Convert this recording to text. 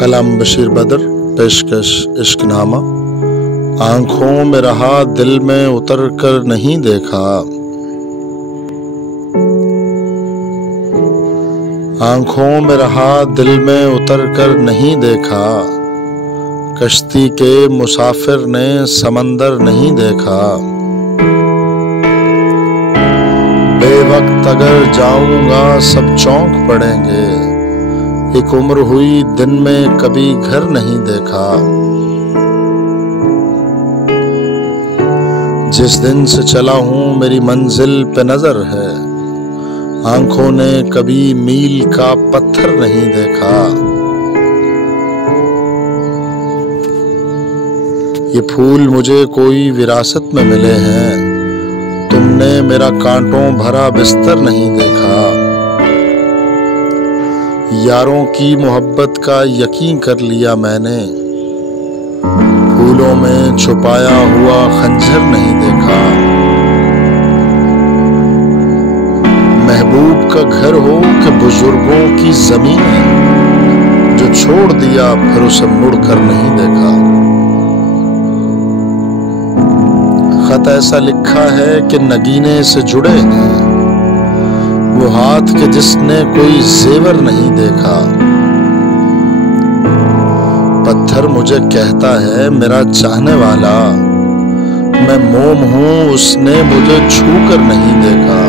कलम बशीर बदर, पेशकश इश्कनामा। आंखों में रहा दिल में उतर कर नहीं देखा, आंखों में रहा दिल में उतर कर नहीं देखा। कश्ती के मुसाफिर ने समंदर नहीं देखा। बेवक्त अगर जाऊंगा सब चौंक पड़ेंगे, एक उम्र हुई दिन में कभी घर नहीं देखा। जिस दिन से चला हूं मेरी मंजिल पे नजर है, आंखों ने कभी मील का पत्थर नहीं देखा। ये फूल मुझे कोई विरासत में मिले हैं, तुमने मेरा कांटों भरा बिस्तर नहीं देखा। यारों की मोहब्बत का यकीन कर लिया मैंने, फूलों में छुपाया हुआ खंजर नहीं देखा। महबूब का घर हो कि बुजुर्गों की जमीन है, जो छोड़ दिया फिर उसे मुड़कर नहीं देखा। खत ऐसा लिखा है कि नगीने से जुड़े हैं वो हाथ के जिसने कोई जेवर नहीं देखा। पत्थर मुझे कहता है मेरा चाहने वाला, मैं मोम हूं उसने मुझे छू कर नहीं देखा।